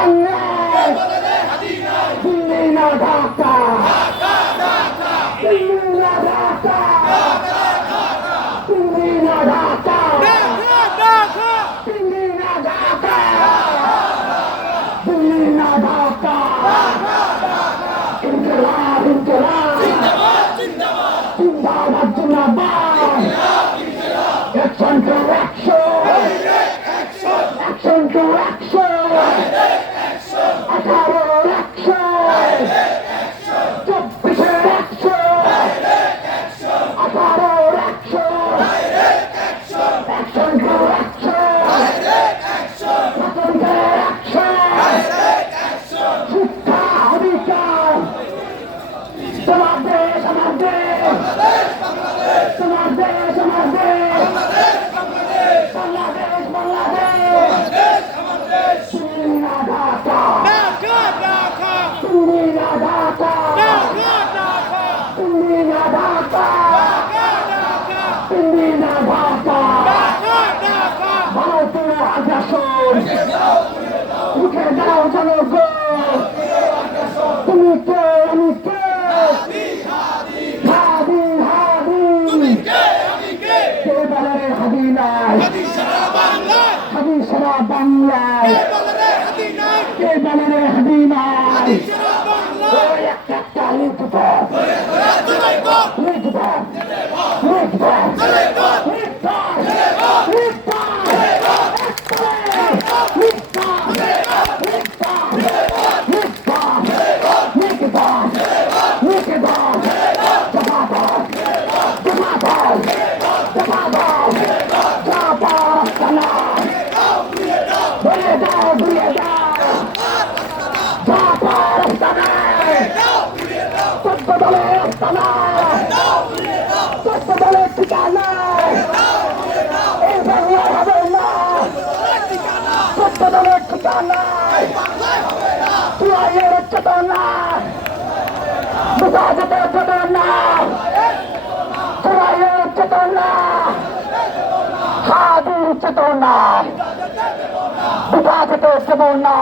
বাংলায় দিল্লি না ঢাকা, দিল্লি না ঢাকা, দিল্লি না ঢাকা, দিল্লি না ঢাকা, দিল্লি না ঢাকা। ইনকিলাব ইনকিলাব জিন্দাবাদ জিন্দাবাদ। Action to action, action to action, আঠারোর action, চব্বিশের action, আঠারোর action, action to action, স্বতন্ত্রের action, শিক্ষা অধিকার, তোমার দেশ আমার দেশ, তোমার দেশ আমার দেশ, বাংলাদেশ বাংলাদেশ, দিল্লি না ঢাকা, দিল্লি না ঢাকা, দিল্লি না ঢাকা, দিল্লি না ঢাকা। ভারতীয় আগ্রাসন রুখে দাও জনগণ, তুমি কে আমি কে, হাদি হাদি, কে বলে রে হাদি নাই, হাদি সারা বাংলায়, কে বলে রে হাদি নাই। ওই একটা লিখব লিখব লিখব লিখব ঠিকানা এই বাংলায় হবে না, দলের ঠিকানা চুয়াইয়ের চেতনা, মুজাহিদের চেতনা, চুয়াইয়ের চেতনা, হাদির চেতনা, মুজাহিদের চেতনা।